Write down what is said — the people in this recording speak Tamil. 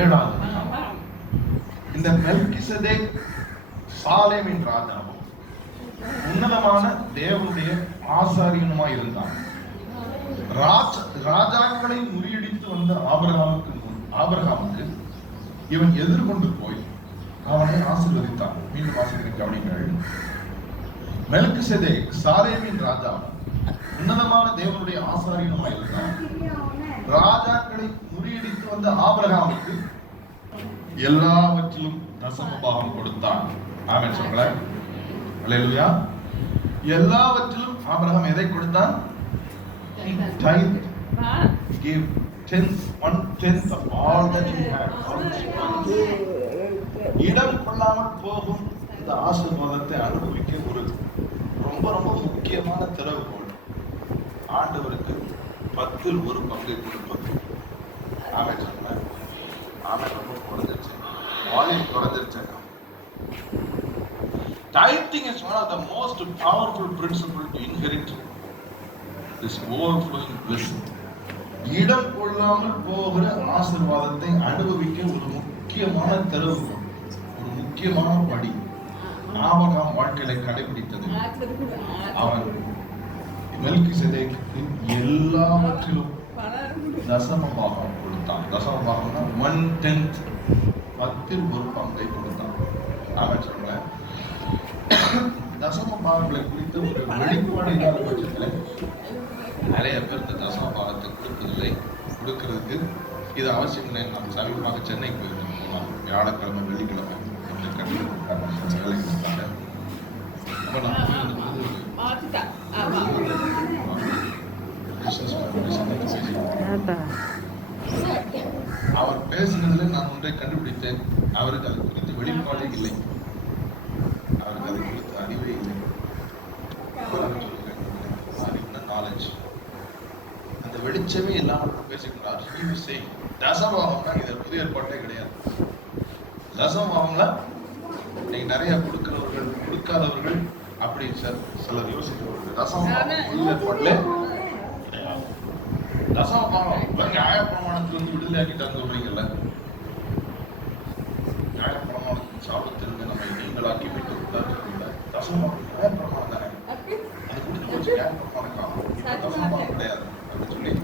ஏழாவது. இந்த மெல்கிசதே சாலேமின் ராஜாவும் உன்னதமான தேவனுடைய ஆசாரியனுமாய் இருந்தான். ராஜ ராஜாக்களை முறியடித்து வந்த ஆபிரகாமுக்கு முன் ஆபிரகாமுக்கு இவன் எதிர்கொண்டு போய் அவனை ஆசீர்வதித்தான். மீண்டும் வாசிக்கிறேன் கவனிங்கள் மெல்கிசதே சாலேமின் ராஜா உன்னதமான தேவனுடைய ஆசாரியனுமாய் இருந்தான். வந்த ஆபிரகாமுக்கு எல்லாவற்றிலும் தசம பாகம் கொடுத்தான். ஆமென் சொல்றேன் எல்லாவற்றிலும் ஆபிரகாம் எதை கொடுத்தான்? Time gave tenths one tenths of all that he இடம் கொள்ளாமல் போகும் இந்த ஆசீர்வாதத்தை அனுபவிக்க ஒரு ரொம்ப ரொம்ப முக்கியமான திறவுகோல் ஆண்டவருக்கு பத்தில் ஒரு பங்கை கொடுப்பது. ஆமே சொன்னேன் ஆமே ரொம்ப குறைஞ்சிருச்சு. வால்யூம் குறைஞ்சிருச்சு. Tithing is one of the most powerful principle to inherit this overflowing blessing. இடம் கொள்ளாமல் போகிற ஆசீர்வாதத்தை அனுபவிக்க ஒரு முக்கியமான திறவுகோல் ஒரு முக்கியமான படி. ஆபகாம் வாழ்க்கையில கடைபிடித்தது. அவன் மெல்கி எல்லாவற்றிலும் தசம பாகம் கொடுத்தான். தசம பாகம்னா ஒன் டென்த் பத்தில் ஒரு பங்கை கொடுத்தான். நான் சொல்றேன் தசம பாகங்களை குறித்து ஒரு வெளிப்பாடு இல்லாத பட்சத்தில் நிறைய பேர் இந்த தசம பாகத்தை கொடுப்பதில்லை கொடுக்கறதுக்கு. இது அவசியம் இல்லை. நம்ம சமீபமாக சென்னைக்கு போயிருந்தோம். வியாழக்கிழமை வெள்ளிக்கிழமை. கண்டிப்பாக கட்டிடம் வேலைக்கு அப்போ நான் அவர் பேசுனதுல நான் ஒன்றை கண்டுபிடித்தேன். அவருக்கு அது குறித்து வெளிப்பாடே இல்லை. அவருக்கு அது குறித்து அறிவே இல்லை. நாலேஜ் அந்த வெளிச்சமே இல்லாமல் பேசிக்கொண்டார். He was இது புதிய ஏற்பாட்டே கிடையாது. தசமபாவம்ல நீங்க நிறைய கொடுக்கிறவர்கள் கொடுக்காதவர்கள் அப்படி சார் சிலர் யோசிக்கிறவர்கள். தசமபாவம் புதிய ஏற்பாட்டிலே கிடையாது. தசமபாவம் பாருங்க ஆயப்பிரமாணத்துல இருந்து விடுதலை ஆக்கிட்டாங்க சொல்றீங்கல்ல